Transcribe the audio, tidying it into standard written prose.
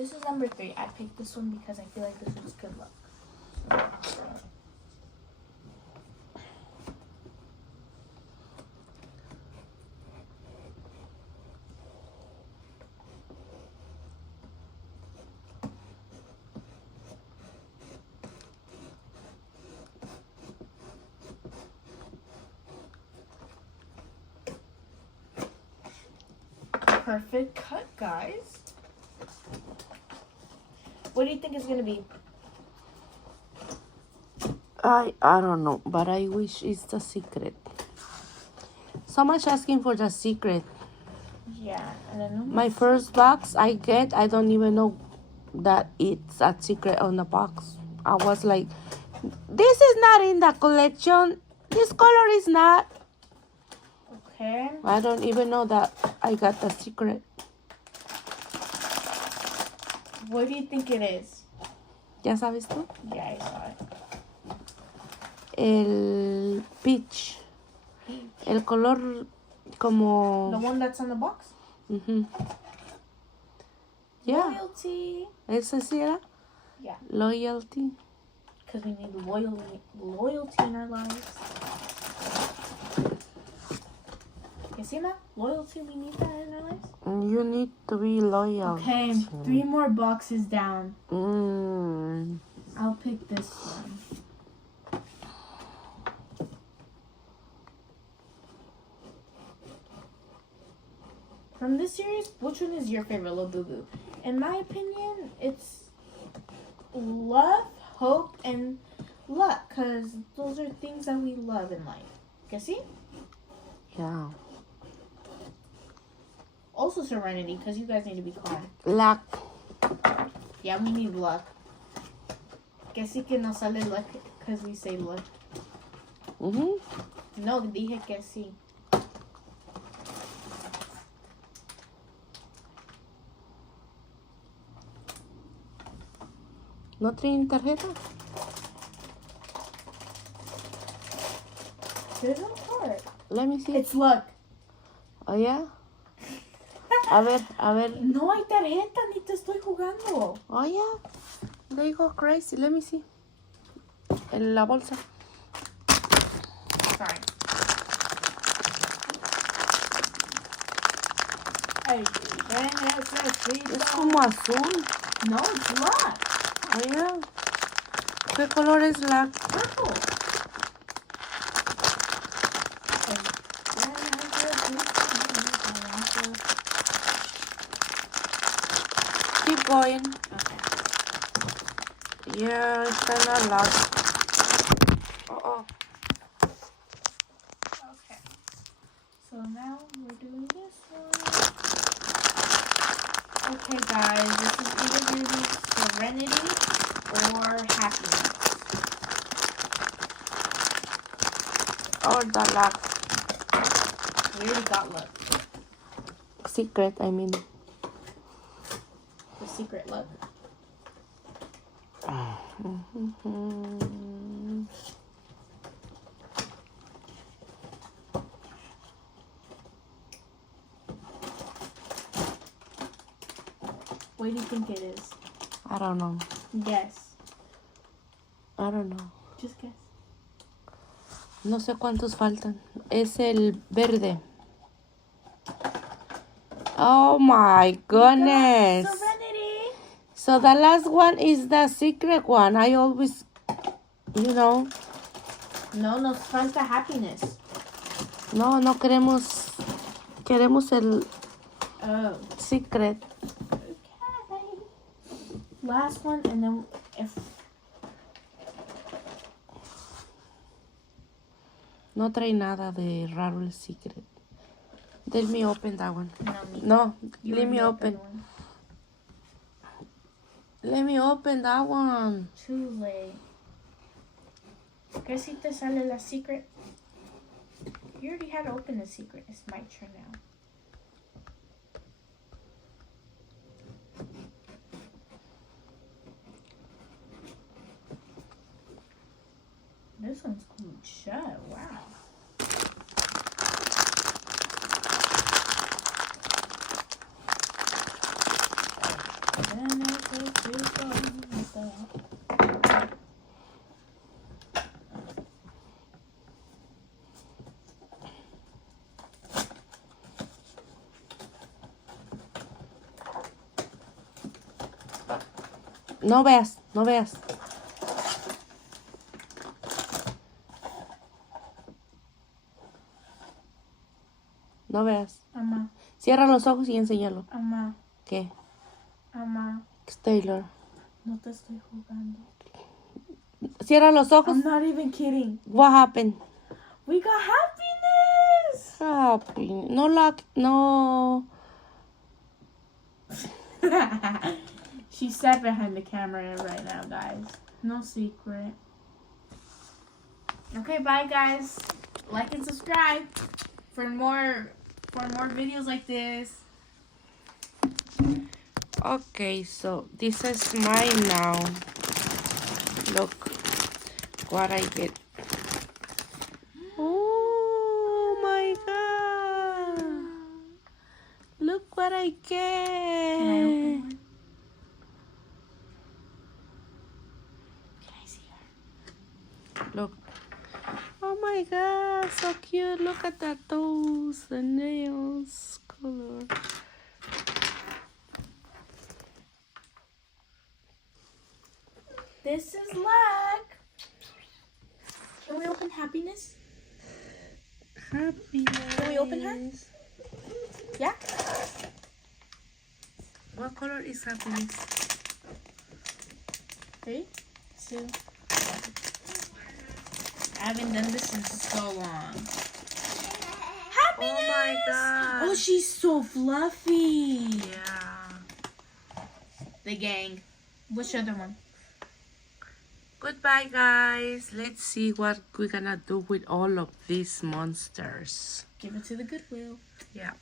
This is number 3. I picked this one because I feel like this one's good luck. Perfect cut, guys. What do you think it's gonna be? I don't know, but I wish it's the secret. So much asking for the secret. Yeah, I don't know. My first box I don't even know that it's a secret on the box. I was like, this is not in the collection. This color is not. Okay. I don't even know that I got the secret. What do you think it is? ¿Ya sabes tú? Yeah, I saw it. El peach. El color como... The one that's on the box? Mm-hmm. Yeah. Loyalty. ¿Ese sí era? Yeah. Loyalty. Because we need loyalty in our lives. You see, Ma? Loyalty, we need that in our lives. You need to be loyal. Okay, 3 more boxes down. Mm. I'll pick this one. From this series, which one is your favorite, Lil Boo Boo? In my opinion, it's love, hope, and luck. Because those are things that we love in life. You see? Yeah. Also serenity, because you guys need to be calm. Luck. Yeah, we need luck. Que sí que no sale luck because we say luck. Mm-hmm. No, dije que sí. ¿No traen tarjeta? There's no card. Let me see. It's luck. Oh, yeah? A ver. No hay tarjeta, ni te estoy jugando. Oh, yeah. They go crazy. Let me see. En la bolsa. Sorry. Ay, Es como azul. no, it's luck. Oh, yeah. ¿Qué color es la? Purple. Keep going. Okay. Yeah, it's kind of luck. Oh. Okay. So now we're doing this one. Okay, guys, this is either going to be serenity or happiness. Or the luck. We already got luck. Secret, I mean. The secret luck. Mm-hmm. What do you think it is? I don't know. Guess. I don't know. Just guess. No sé cuántos faltan. Es el verde. Oh my goodness. Serenity. So the last one is the secret one. I always, you know. No, nos falta happiness. No queremos. Queremos el Oh. secret. Okay. Last one, and then if No trae nada de raro el secret. Let me open that one. no, No, let me open. one. Let me open that one. Too late. ¿Qué si te sale la secret? You already had to open the secret. It's my turn now. This one's glued shut. Wow. Then No veas, no veas. No veas. Ama, Cierra los ojos y enséñalo. ama, ¿Qué? ama. Taylor. No te estoy jugando. Cierra los ojos. I'm not even kidding. What happened? We got happiness. Happy. No luck. No. She sat behind the camera right now, guys. No secret. Okay, bye, guys. Like and subscribe for more videos like this. Okay, so this is mine now. Look what I get. Oh my god. Look what I get. Can I open one? Can I see her? Look. Oh my god, so cute. Look at that toes, the nails, color. This is luck. Can we open happiness? Happiness. Can we open her? Yeah? What color is happiness? 3, 2. I haven't done this in so long. Happiness! Oh my god. Oh, she's so fluffy. Yeah. The gang. Which other one? Goodbye, guys. Let's see what we're gonna do with all of these monsters. Give it to the Goodwill. Yeah.